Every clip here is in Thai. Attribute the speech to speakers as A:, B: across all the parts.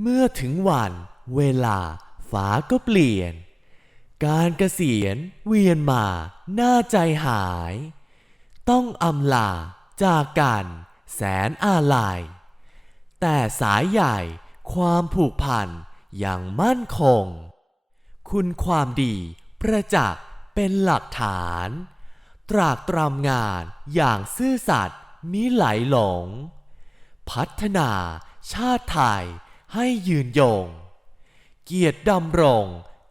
A: เมื่อถึงวันเวลาฟ้าก็เปลี่ยน การเกษียณเวียนมาหน้าใจหาย ต้องอำลาจากกันแสนอาลัย แต่สายใหญ่ความผูกพันยังมั่นคง คุณความดีประจักษ์เป็นหลักฐาน ตรากตรำงานอย่างซื่อสัตย์มิไหลหลง พัฒนาชาติไทย ให้ยืนยง เกียรติดำรง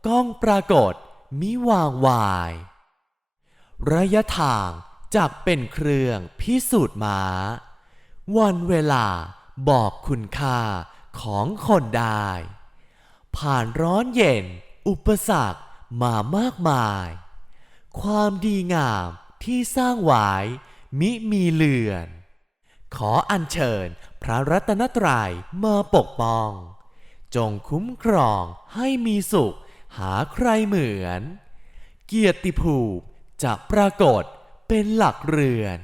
A: ก้องปรากฏมิวางวาย ระยะทางจักเป็นเครื่องพิสูจน์มาวันเวลาบอกคุณค่าของคนได้ ผ่านร้อนเย็นอุปสรรคมามากมาย ความดีงามที่สร้างไว้มิมีเลือน ขออัญเชิญ ระรัตนตรัยมาปกป้อง จงคุ้มครองให้มีสุข หาใครเหมือน เกียรติภูมิจะปรากฏเป็นหลักเรือน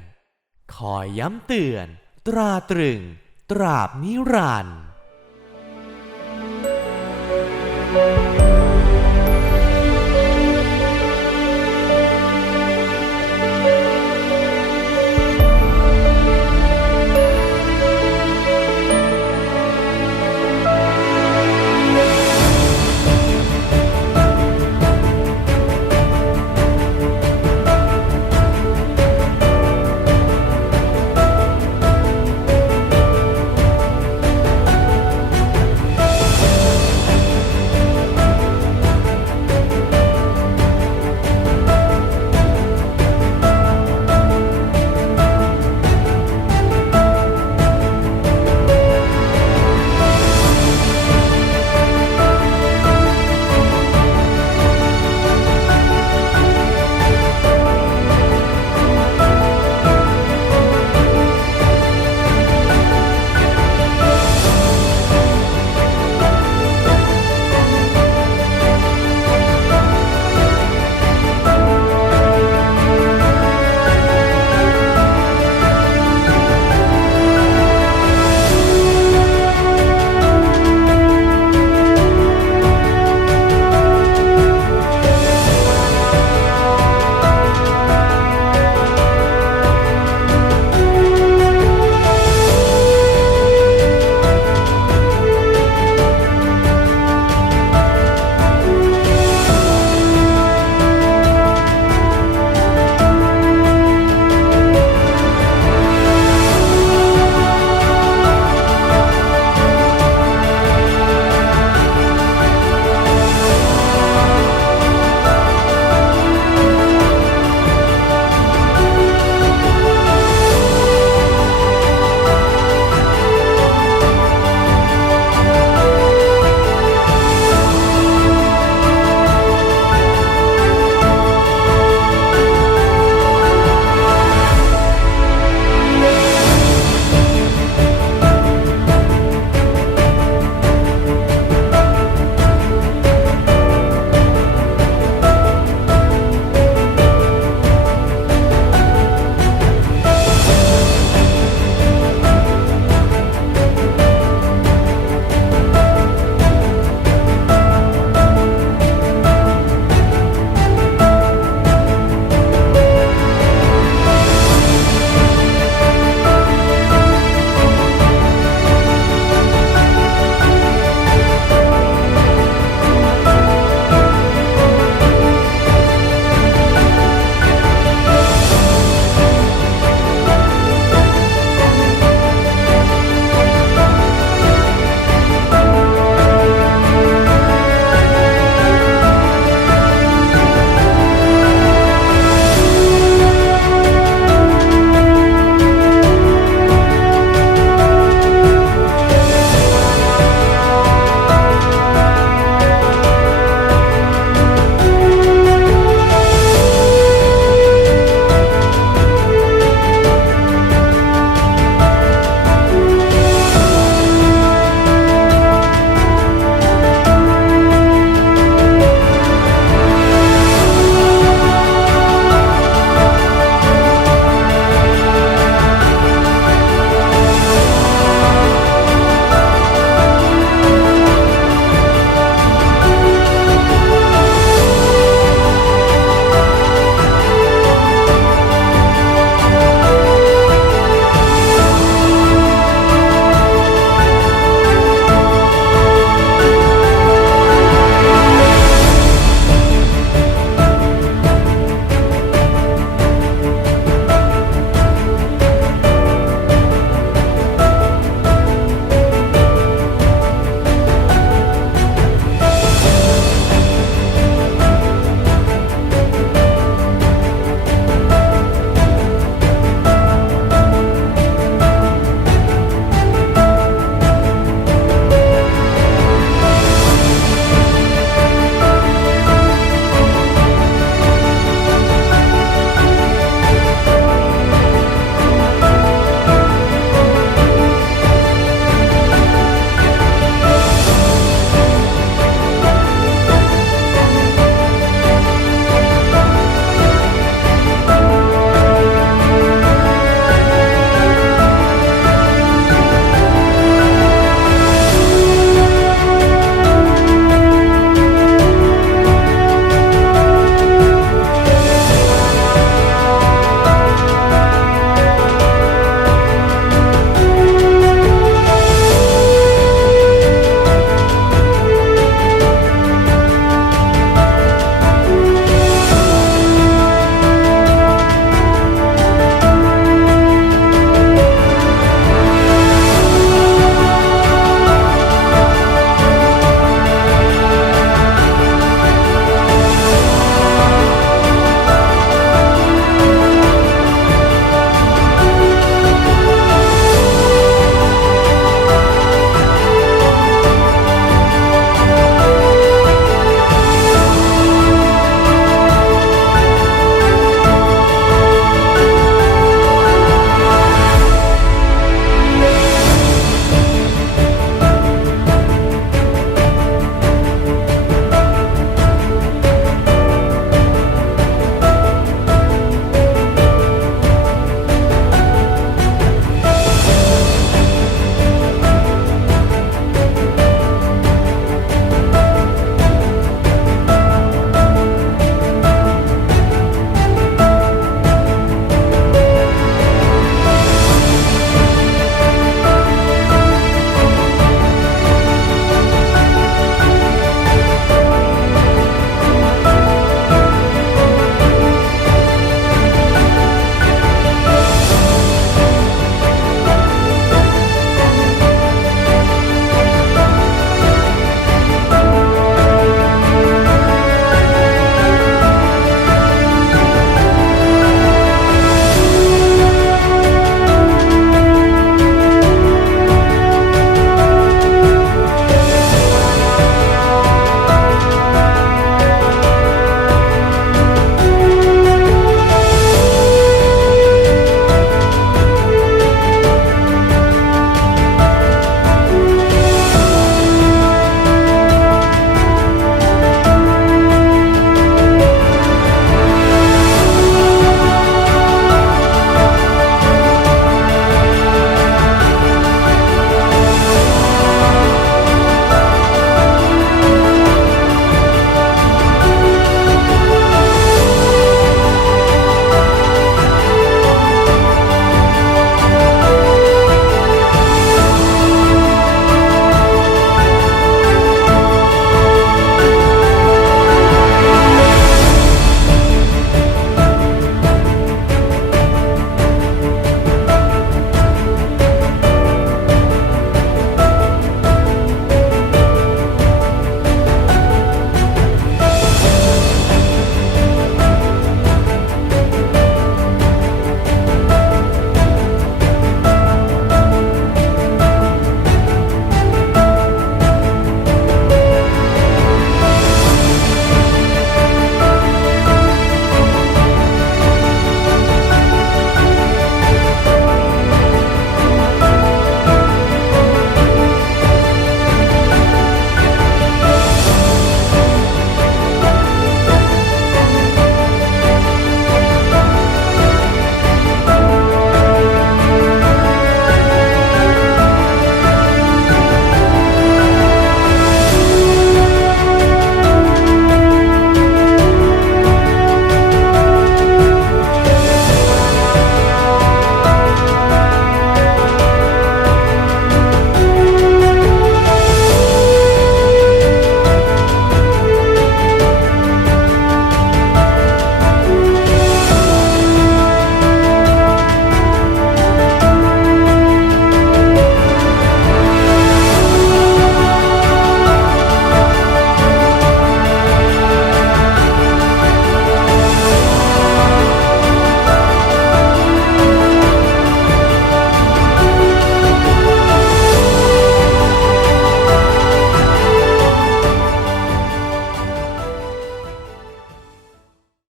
A: คอยย้ำเตือน ตราตรึง ตราบนิรันดร์